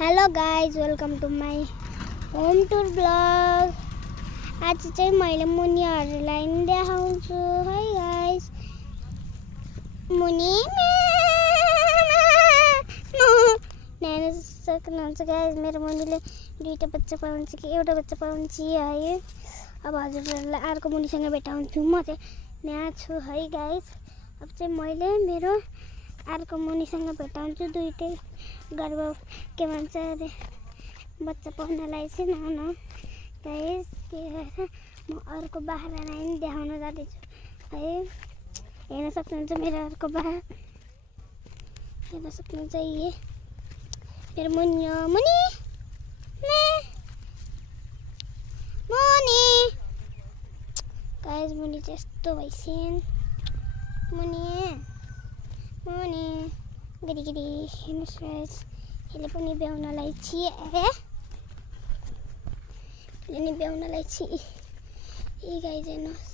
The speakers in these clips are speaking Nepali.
Hello guys, welcome to my home tour blog. आज चाहिँ मैले मुनिहरूलाई देखाउँछु है गाइज। मुनि हेर्न सक्नुहुन्छ गाइज, मेरो मुनिले दुईवटा बच्चा पाउँछ कि एउटा बच्चा पाउँछ है। अब हजुरहरूलाई अर्को मुनिसँग भेटाउँछु। म चाहिँ यहाँ छु है गाइज। अब चाहिँ मैले मेरो अर्को मुनिसँग भेटाउँछु। दुईटै गर्भ के भन्छ अरे बच्चा पाउनलाई चाहिँ न गाइस। त्यही भएर म अर्को बाख्रालाई नि देखाउन जाँदैछु है। हेर्न सक्नुहुन्छ मेरो अर्को बाख्रा, हेर्न सक्नुहुन्छ यही मेरो मुनि हो। मुनि मुनि गाइस, मुनि चाहिँ यस्तो भइसेन। मुनि मुनि गिरी गिरी हेर्नुहोस् गाइस, यसले पनि ब्याउनलाई छि। यसले नि ब्याउनलाई छि। यी गाइस हेर्नुहोस्,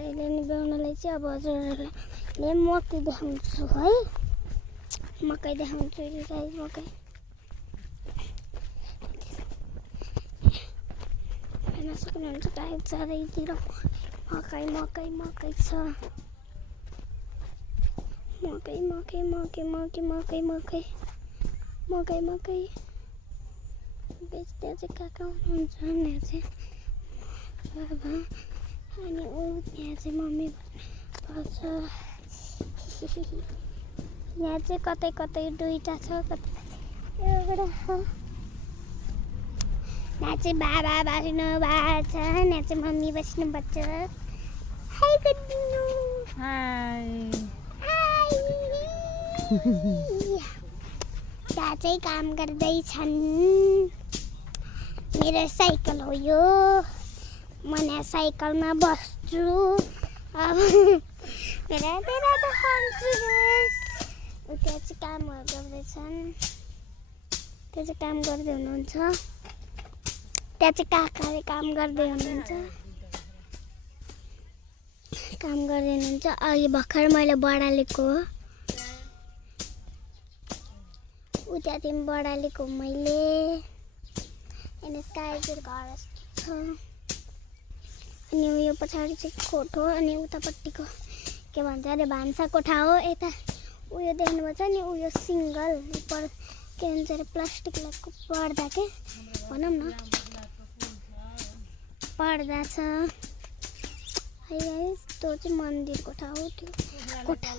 यसले नि ब्याउनलाई छि। अब हजुरहरूलाई मकै देखाउँछु है। मकै देखाउँछु गाइस, मकै हेर्न सक्नुहुन्छ गाइस। चारैतिर मकै मकै मकै छ। मकै मकै मकै मकै मकै मकै मकै मकै त्यहाँ चाहिँ काका हुनुहुन्छ। यहाँ चाहिँ बाबा अनि यहाँ चाहिँ मम्मी बस्छ। यहाँ चाहिँ कतै कतै दुईवटा छ, कतै एउटा छ। यहाँ चाहिँ बाबा बस्नु भएको छ, यहाँ चाहिँ मम्मी बस्नु भएको छ। हाई गरिदिनु। हाई। त्यहाँ चाहिँ काम गर्दैछन्। मेरो साइकल हो यो। म यहाँ साइकलमा बस्छु। अब मेरो देखाउँछु। त्यहाँ चाहिँ कामहरू गर्दैछन्। त्यो चाहिँ काम गर्दै हुनुहुन्छ। त्यहाँ चाहिँ काकाले काम गर्दै हुनुहुन्छ। काम गर्दै हुनुहुन्छ। अघि भर्खर मैले बढालेको हो। उतादेखि बढालेको मैले। हेर्नुहोस् गाइजहरु घर छ। अनि यो पछाडि चाहिँ कोठो, अनि उतापट्टिको के भन्छ अरे भान्सा कोठा हो। यता उयो देख्नुभएको छ नि, उयो सिङ्गल के भन्छ अरे प्लास्टिकको पर्दा के भनौँ न, पर्दा छ है गाइस। त्यो चाहिँ मन्दिर कोठा हो। त्यो कोठा